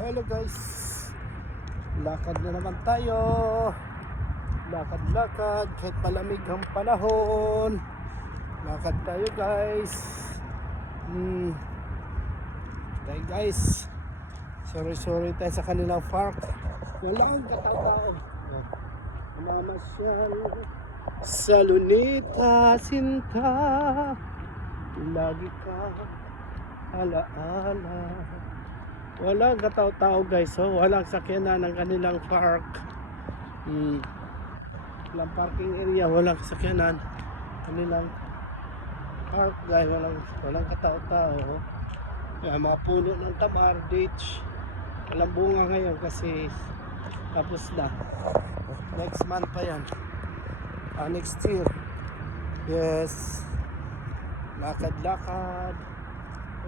Hello guys, lakad na naman tayo. Lakad-lakad kahit malamig ang panahon. Lakad tayo guys. Tayo guys. Sorry tayo sa kanilang park. Wala ang katao. Mamasyal sa Lunita Sinta, lagi ka alaala. Walang katao-tao guys, walang sakyanan ng kanilang park. Walang parking area, walang sakyanan kanilang park guys, walang katao-tao. Kaya mga puno ng tamar, ditch, walang bunga ngayon kasi tapos na. Next month pa yan, next year. Yes, lakad-lakad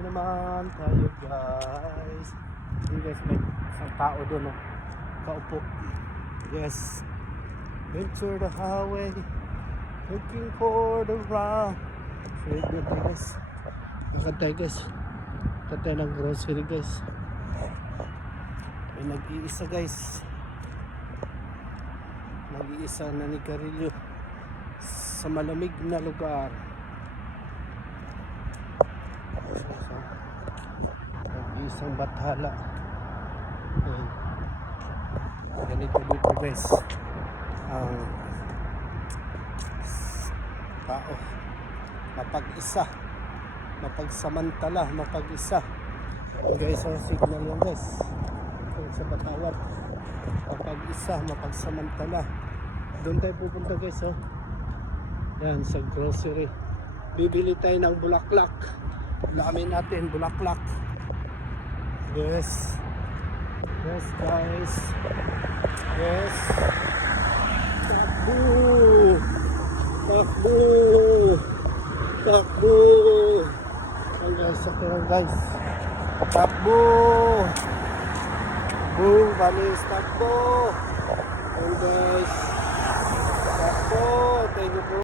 naman tayo guys. Guys, may isang tao doon kaupo. Yes, enter the highway looking for the round. So yun guys, lakad tayo guys, lakad tayo ng grocery guys. May nag-iisa guys, nag-iisa na ni Carillo sa malamig na lugar. Isang bathala. Ganito dito guys ang tao, mapag-isa, mapagsamantala, mapag-isa guys. Ang signal yan guys sa Batawat, mapag-isa, mapagsamantala. Doon tayo pupunta guys. Yan sa grocery, bibili tayo ng bulaklak. Dami natin bulaklak. Yes guys, yes. Takbo ang guys, guys, takbo, balis, takbo. And guys, takbo, thank you po.